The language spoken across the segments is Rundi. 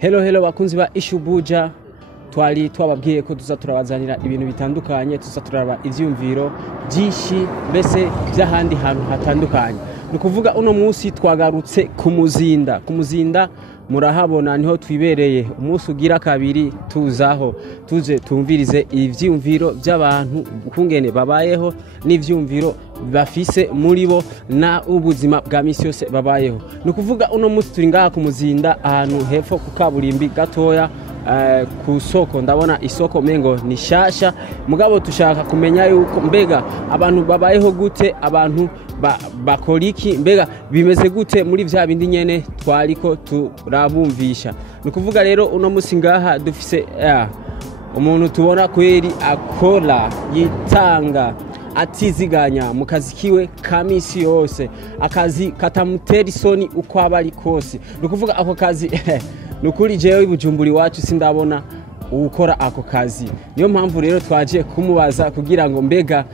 Hello bakunzi ba Ishubuja, twari twababwiye ko tuza turabazanira ibintu bitandukanye, tuza turaba ivyumviro byinshi mbese by'ahandi hantu hatandukanye. Nukuvuga uno munsi twagarutse ku Muzinda murahabona niho twibereye, umunsi ugira kabiri tuzaho tuje tumvirize ivyumviro by'abantu kungene babayeho n'ivyumviro bafise muri bo na ubuzima bwa misi yose babayeho. Nukuvuga uno munsi turi ngaha ku Muzinda ahantu hepfo ku kaburimbi gatoya ku soko, ndabona isoko mengo ni shasha, mugabo tushaka kumenya yuko mbega abantu babayeho gute, abantu bakoriki, mbega bimeze gute muri vya bindi nyene twariko turabumvisha. Nukuvuga rero uno musi ngaha dufise umuntu tubona kweri akora yitanga atiziganya mu kazi kiwe ka misi yose, akazi katamutera isoni uko abari kose. Nukuvuga ako kazi nukuri jewe ibujumburi wacu sindabona ukora ako kazi, niyo mpamvu rero twaje kumubaza kugira ngo mbega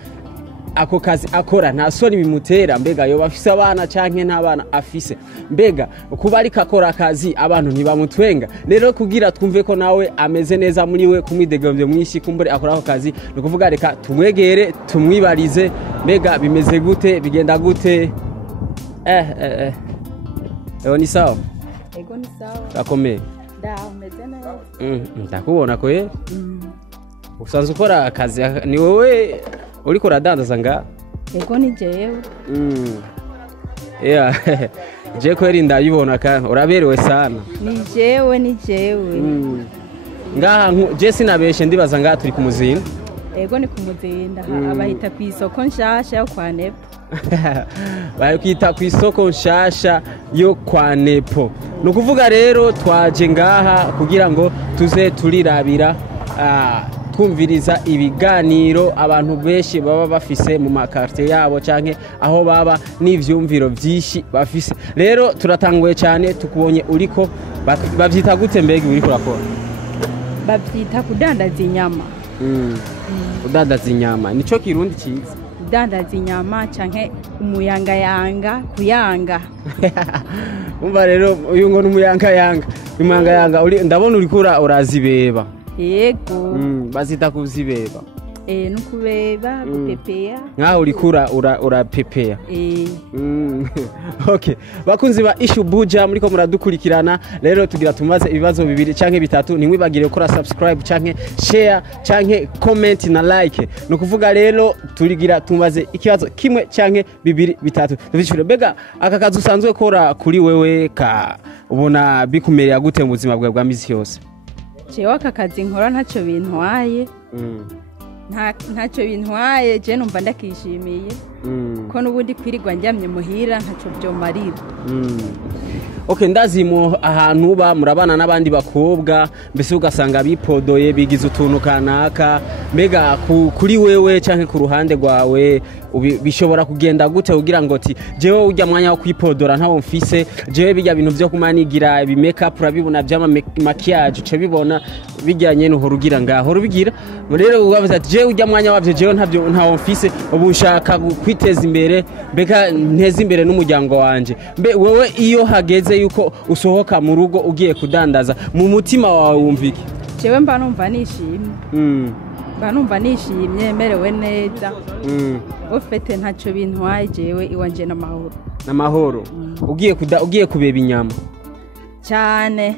ako kazi akora nta soni bimutera, mbega yoba afise abana canke nta bana afise, mbega kuba ariko akora akazi abantu ntibamutwenga. Rero kugira twumve ko nawe ameze neza muri we kumwidegamvye mwinshi kumbure akora ako kazi, nukuvuga reka tumwegere tumwibarize mbega bimeze gute, bigenda gute. Ni sawa? Ego ni sawa. Akomeye. Umeze neza. Ndakubona ko ye. Usanzwe ukora akazi, ni wowe uriko uradandaza nga? Ego ni jewe. Je kweri ndayibona kandi uraberewe sana. Ni jewe. Ngaha je sinabeshe ndibaza ngaha turi ku Muzinda. Ego ni ku Muzinda, abahita ku isoko nshasha yo kwa Nepo. Bari kwita ku isoko nshasha yo kwa Nepo. Nukuvuga rero twaje ngaha kugira ngo tuze turirabira twumviriza ibiganiro abantu benshi baba bafise mu makartie yabo canke aho baba n'ivyumviro byinshi bafise. Rero turatanguye cyane tukubonye uriko bavyita gute mbega uriko urakora? Bavyita kudandaza inyama. Kudandaza inyama nico kirundi cyiza. Kudandaza inyama canke umuyangayanga, kuyanga. Umva rero uyu ngo numuyangayanga. Umuyangayanga ndabona uriko urazibeba. Yego. Bazita kuzibeba. Nukubeba, gupepea. Ngaho urikura urapepea. Okay. Bakunzi ba Ishubuja muriko muradukurikirana, rero tugira tumaze ibibazo bibiri canke bitatu, ntimwibagire gukora subscribe canke share canke comment na like. Nukuvuga rero turigira tumaze ikibazo kimwe canke bibiri bitatu. Tubishire bega aka kazi usanzwe kora kuri wewe ka ubona bikumerera gute mu buzima bwa misi yose? Jewe aka kazi nkora ntacyo bintwaye. Ntacyo bintwaye, je numva ndakishimiye ko nubundi kwirirwa njyamye muhira ntacyo byomarira. Okay, ndazimo ahantu ba murabana n'abandi bakobwa, mbese ugasanga bipodoye bigize utuntu kanaka, mbega kuri wewe canke ku ruhande rwawe bishobora kugenda gute kugira ngo ati jewe urya mwanya wo kwipodora ntawo mfise, jewe bijya bintu byo kumanigira ibi makeup urabibona byama maquillage uce bibona bijyanye no horugira ngaho rubigira. Rero ugavuze ati jewe urya mwanya wavyo jewe ntawo mfise, ubu nshaka kwiteza imbere, mbega nteze imbere n'umuryango wanje. Mbe wewe iyo hageze yuko usohoka mu rugo ugiye kudandaza, mu mutima wawe wumvike? Jewe mba numva nishimye. Mba numva nishimye, merewe neza. Ufite ntacyo bintwaye jewe iwanje n'amahoro. N'amahoro. Ugiye kubeba inyama cyane.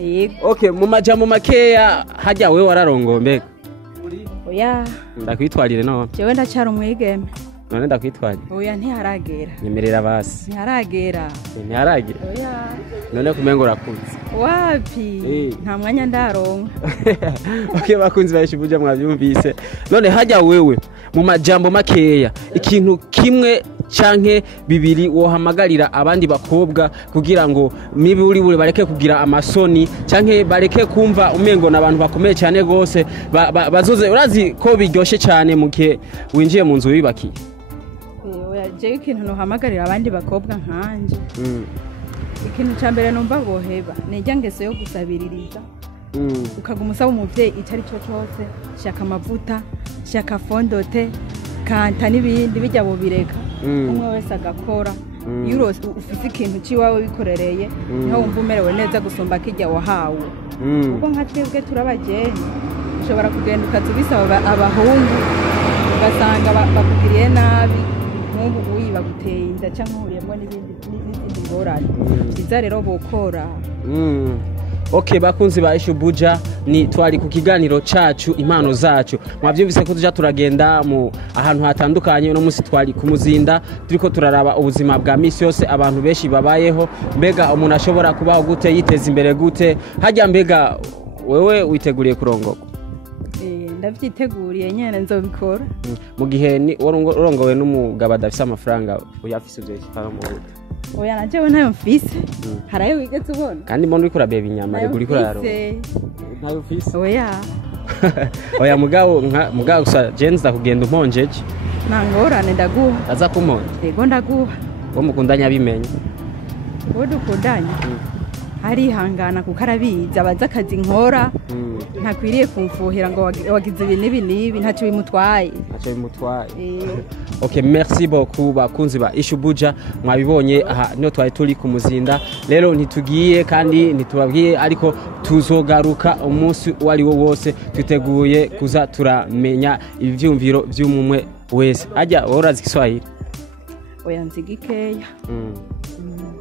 Yego. Okay, mu majambo makeya hajya wewe wararongo mbega? Oya. Ndakwitwarire none. Jewe ndacyari umwigeme. None ndakwitwarire? Oya ntiharagera. Nyemerera basi. Ntiharagera. Ntiharagera? Oya. None kumengo rakuze. Wapi? Nta mwanya ndaronka. Okay, bakunzi ba Ishubuja mwabyumvise. None hajya wewe mu majambo makeya ikintu kimwe canke bibiri wohamagarira abandi bakobwa kugira ngo miburi bareke kugira amasoni canke bareke kumva umengo nabantu bakomeye cyane gose bazoze, urazi ko biryoshe cyane muke winjiye mu nzu wibakiye? Oya je ikintu no hamagarira abandi bakobwa nkanje. Ikintu cyambere numva boheba nejya ngese yo gusabiririza. Ukaguma usaba umuvyeyi itari cyo cyose, shaka amavuta, shaka fondote, kanta n'ibindi bijya bo bireka. Umwe wese agakora iyo ufise ikintu c'iwawe wikorereye niho wumva umerewe neza gusumba kirya wahawe kuko nka twebwe turabajene ushobora kugenda ukaza ubisaba abahungu ugasanga bakugiriye nabi nk'ubu uyi baguteye inda cyangwa uhuriyemo n'izindi ngorane byiza rero bokora. Okay, bakunzi ba Issue Buja, ni twari ku kiganiro cacu impano zacu. Mwavyumvise ko tuja turagenda mu ahantu hatandukanye. No musi twari ku Muzinda turiko turaraba ubuzima bwa misi yose abantu benshi babayeho, mbega umuntu ashobora kubaho gute, yiteza imbere gute. Hajya mbega wewe witeguriye kurongoka? Ndavyiteguriye nyene nzobikora. Mu gihe ni urongowe n'umugabo adafise amafaranga uyafise uje kipara mu gute? Oya najewe ntayo mfise. Harayo wigeze ubona? Kandi mbona uriko urabeba inyama rego uriko uraro. Ntayo mfise. Oya. Oya mugabo gusa Jens ndakugenda umponjeje. Nangorane ndaguha. Aza kumonje. Yego ndaguha. Wo mukundanya bimenye. Wo dukundanya. Harihangana kuko arabizi abaza akazi nkora ntakwiriye kumfuhira ngo wagize ibi n'ibi ntacyo bimutwaye. Okay, merci beaucoup bakunzi ba Issue Buja, mwabibonye aha niyo twari turi ku Muzinda. Rero ntitugiye kandi ntitubabwiye ariko tuzogaruka umunsi wari wo wose twiteguye kuza turamenya ivyumviro by'umumwe wese. Ajya worazi Kiswahili? Oya nzigikeya.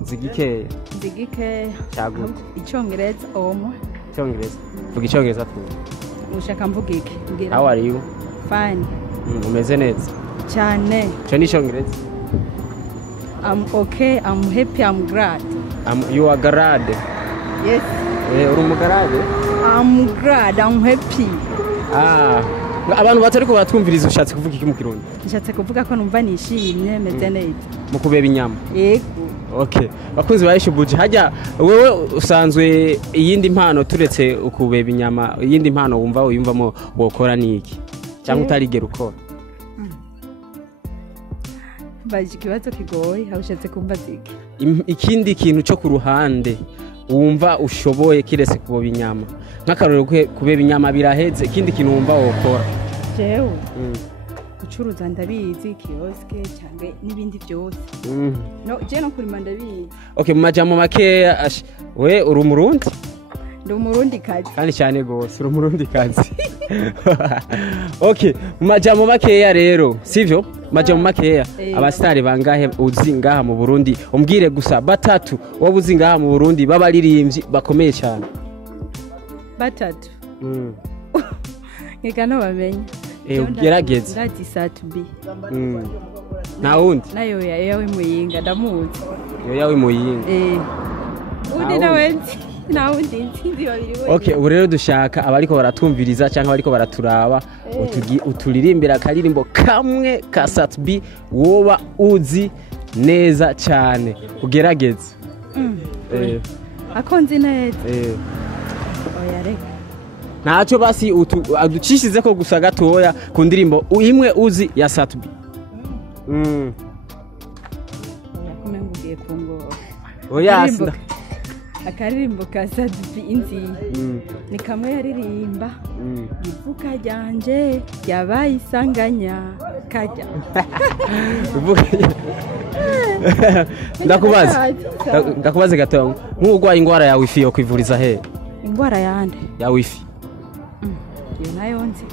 Zigikeya. Chagu. Icyongereza omwe. Icyongereza. Vuga Icyongereza tu. Ushaka mvuga iki? Ngira. How are you? Fine. Umeze neza. Cyane. Cyane Icyongereza. I'm okay, I'm happy, I'm glad. You are glad? Yes. Uri umugarade? I'm glad, I'm happy. Abantu batariko batwumviriza ushatse kuvuga iki mu Kirundi? Nshatse kuvuga ko numva nishimye meze neza. Mu kubeba inyama. Yego. Okay. Bakunzi ba Issue Buja, hajya wewe usanzwe iyindi mpano turetse ukubeba inyama, iyindi mpano wumva uyumvamo wokora niki? Cyangwa utarigera ukora? Baje kibazo kigoye, hawushatse kumva ziki. Ikindi kintu cyo ku ruhande wumva ushoboye kirese kuboba inyama. Nk'akarorero kubeba inyama biraheze, ikindi kintu wumva wokora? Jewe. Gucuruza ndabizi, kioske cyangwa n'ibindi byose. No, je no kurima ndabizi. Okay, mu majambo makeya we uri umurundi? Ndi umurundi kazi. Kandi cyane gose uri umurundi kazi. Okay, mu majambo makeya rero, sivyo? Majambo makeya abastari bangahe uzi ngaha mu Burundi? Umbwire gusa batatu wabuzi ngaha mu Burundi babaririmbyi bakomeye cyane. Batatu. Ngeka no bamenye. Gerageze. Ndati Satubi. Na wundi? Nayo yawe muyinga ndamuzi. Yo yawe muyinga. Undi nawenzi. Na wundi nsinzi babiri we. Okay, ubu rero dushaka abariko baratumviriza cyangwa abariko baraturaba uturirimbira karirimbo kamwe ka Satubi woba uzi neza cyane. Ugerageze. Akonzi neza. Oya reka. Ntacyo basi aducishize ko gusa gatoya ku ndirimbo imwe uzi ya Satubi. Yakumengugiye kungo. Oya akaririmbo ka Satubi inzi ni kamwe yaririmba ivuka ryanje yabaye isanganya kajya. Ndakubaze gatoya nk'ugwaye ingwara ya wifi yo kwivuriza he? Ingwara yande ya wifi. Iyo ntayonzi.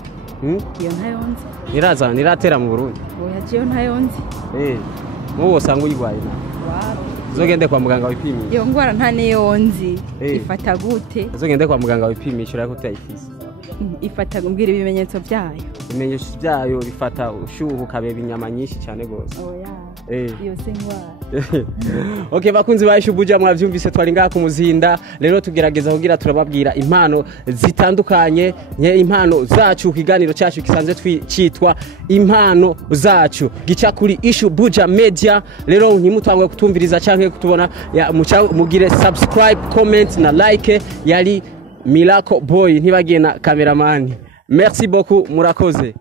Iyo ntayonzi. Niratera mu Burundi. Oya je ntayonzi. Mu wosanga uyigwaye na. Zogende kwa muganga wipimisha. Iyo ngwara nta niyonzi. Ifata gute? Zogende kwa muganga wipimisha urako utayifise. Ifata gumbwira ibimenyetso byayo. Ibimenyetso byayo bifata ushuhu kabeba inyama nyinshi cyane gose. Oya. Iyo singwara. Okay, bakunzi ba Issue Buja, mwavyumvise twari ngaha ku Muzinda. Rero tugerageza kugira turababwira impano zitandukanye, impano zacu. Kiganiro cyacu kisanzwe citwa impano zacu gica kuri Issue Buja Media. Rero ntimutangwe kutumviriza canke kutubona mugire subscribe, comment na like. Yari Miracle Boy ntibagiye na cameraman. Merci beaucoup, murakoze.